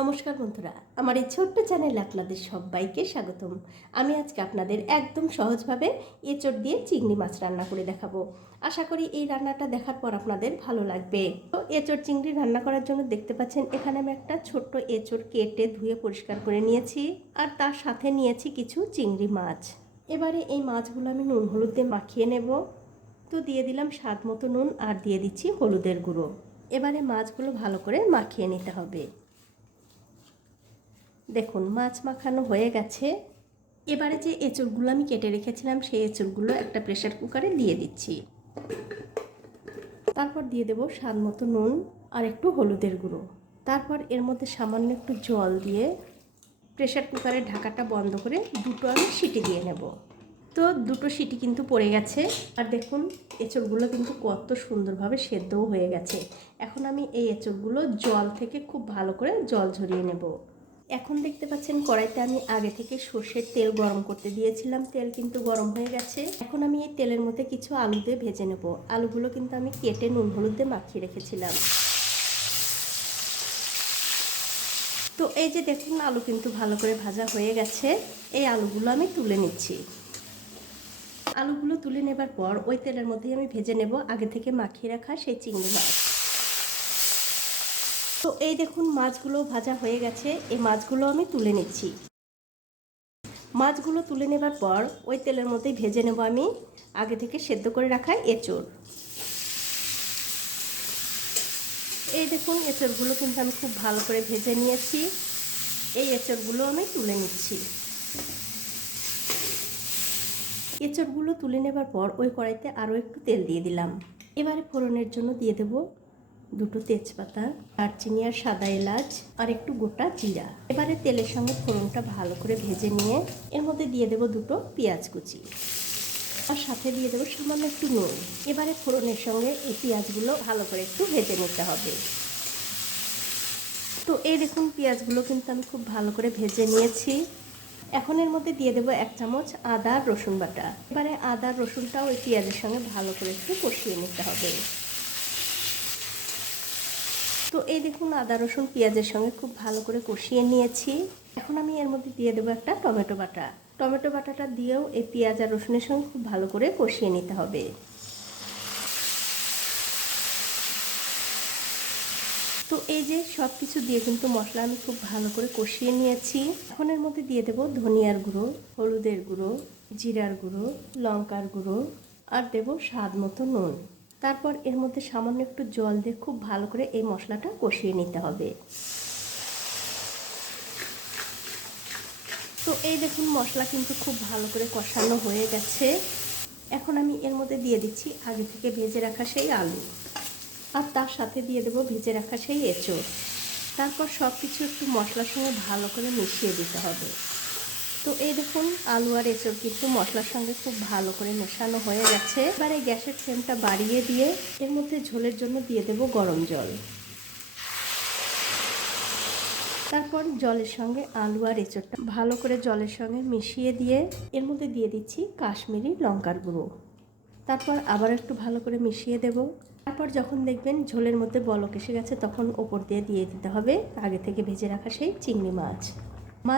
নমস্কার বন্ধুরা, আমার এই ছোট্ট চ্যানেলে আপনাদের সবাইকে স্বাগতম। আমি আজকে আপনাদের একদম সহজভাবে এঁচড় দিয়ে চিংড়ি মাছ রান্না করে দেখাবো। আশা করি এই রান্নাটা দেখার পর আপনাদের ভালো লাগবে। তো এঁচড় চিংড়ি রান্না করার জন্য দেখতে পাচ্ছেন এখানে আমি একটা ছোট্ট এঁচড় কেটে ধুয়ে পরিষ্কার করে নিয়েছি, আর তার সাথে নিয়েছি কিছু চিংড়ি মাছ। এবারে এই মাছগুলো আমি নুন হলুদ দিয়ে মাখিয়ে নেব। তো দিয়ে দিলাম স্বাদ মতো নুন, আর দিয়ে দিচ্ছি হলুদের গুঁড়ো। এবারে মাছগুলো ভালো করে মাখিয়ে নিতে হবে। দেখুন মাছ মাখানো হয়ে গেছে। এবারে যে এঁচড়গুলো আমি কেটে রেখেছিলাম সেই এঁচড়গুলো একটা প্রেসার কুকারে দিয়ে দিচ্ছি। তারপর দিয়ে দেব স্বাদ মতো নুন আর একটু হলুদের গুঁড়ো। তারপর এর মধ্যে সামান্য একটু জল দিয়ে প্রেসার কুকারের ঢাকাটা বন্ধ করে দুটো আমি সিটি দিয়ে নেব। তো দুটো সিটি কিন্তু পড়ে গেছে, আর দেখুন এঁচড়গুলো কিন্তু কত সুন্দরভাবে সেদ্ধও হয়ে গেছে। এখন আমি এই এঁচড়গুলো জল থেকে খুব ভালো করে জল ঝরিয়ে নেব। এখন দেখতে পাচ্ছেন কড়াইতে আমি আগে থেকে সর্ষের তেল গরম করতে দিয়েছিলাম। তেল কিন্তু গরম হয়ে গেছে। এখন আমি এই তেলের মধ্যে কিছু আলু দিয়ে ভেজে নেব। আলুগুলো কিন্তু আমি কেটে নুন হলুদ দিয়ে মাখিয়ে রেখেছিলাম। তো এই যে দেখুন আলু কিন্তু ভালো করে ভাজা হয়ে গেছে। এই আলুগুলো আমি তুলে নিচ্ছি। আলুগুলো তুলে নেবার পর ওই তেলের মধ্যেই আমি ভেজে নেব আগে থেকে মাখিয়ে রাখা সেই চিংড়ি মাছ। তো এই দেখুন মাছগুলো ভাজা হয়ে গেছে। এই মাছগুলো আমি তুলে নিচ্ছি। মাছগুলো তুলে নেবার পর ওই তেলের মধ্যেই ভেজে নেব আমি আগে থেকে সেদ্ধ করে রাখা এঁচড়। এই দেখুন এঁচড়গুলো কিন্তু আমি খুব ভালো করে ভেজে নিয়েছি। এই এঁচড়গুলো আমি তুলে নিচ্ছি। এঁচড়গুলো তুলে নেবার পর ওই কড়াইতে আরও একটু তেল দিয়ে দিলাম। এবারে ফোড়নের জন্য দিয়ে দেব দুটো তেজপাতা, দারচিনি আর সাদা এলাচ আর একটু গোটা জিরা। এবারে তেলের সঙ্গে ফোড়নটা ভালো করে ভেজে নিয়ে এর মধ্যে দিয়ে দেব দুটো পেঁয়াজ কুচি, আর সাথে দিয়ে দেবো সামান্য একটু নুন। এবারে ফোড়নের সঙ্গে এই পেঁয়াজগুলো ভালো করে একটু ভেজে নিতে হবে। তো এই দেখুন পেঁয়াজগুলো কিন্তু আমি খুব ভালো করে ভেজে নিয়েছি। এখন এর মধ্যে দিয়ে দেবো 1 চামচ আদা রসুন বাটা। এবারে আদা রসুনটাও ওই পেঁয়াজের সঙ্গে ভালো করে একটু কষিয়ে নিতে হবে। তো এই দেখুন আদা রসুন পেঁয়াজের সঙ্গে খুব ভালো করে কষিয়ে নিয়েছি। এখন আমি এর মধ্যে দিয়ে দেবো একটা টমেটো বাটা। টমেটো বাটাটা দিয়েও এই পেঁয়াজ আর রসুনের সঙ্গে খুব ভালো করে কষিয়ে নিতে হবে। তো এই যে সব কিছু দিয়ে কিন্তু মশলা আমি খুব ভালো করে কষিয়ে নিয়েছি। এখন এর মধ্যে দিয়ে দেবো ধনিয়ার গুঁড়ো, হলুদের গুঁড়ো, জিরার গুঁড়ো, লঙ্কার গুঁড়ো, আর দেবো স্বাদ মতো নুন। তারপর এর মধ্যে সামান্য একটু জল দিয়ে খুব ভালো করে এই মশলাটা কষিয়ে নিতে হবে। তো এই দেখুন মশলা কিন্তু খুব ভালো করে কষানো হয়ে গেছে। এখন আমি এর মধ্যে দিয়ে দিচ্ছি আগে থেকে ভেজে রাখা সেই আলু, আর তার সাথে দিয়ে দেবো ভেজে রাখা সেই এঁচড়। তারপর সব কিছু একটু মশলার সঙ্গে ভালো করে মিশিয়ে দিতে হবে। তো এই দেখুন আলু আর এঁচড় কিন্তু মশলার সঙ্গে খুব ভালো করে মেশানো হয়ে গেছে। এবারে গ্যাসের ফ্লেমটা বাড়িয়ে দিয়ে এর মধ্যে ঝোলের জন্য দিয়ে দেবো গরম জল। তারপর জলের সঙ্গে আলু আর এঁচড়টা ভালো করে জলের সঙ্গে মিশিয়ে দিয়ে এর মধ্যে দিয়ে দিচ্ছি কাশ্মীরি লঙ্কার গুঁড়ো। তারপর আবার একটু ভালো করে মিশিয়ে দেব। তারপর যখন দেখবেন ঝোলের মধ্যে বলক এসে গেছে তখন ওপর দিয়ে দিতে হবে আগে থেকে ভেজে রাখা সেই চিংড়ি মাছ।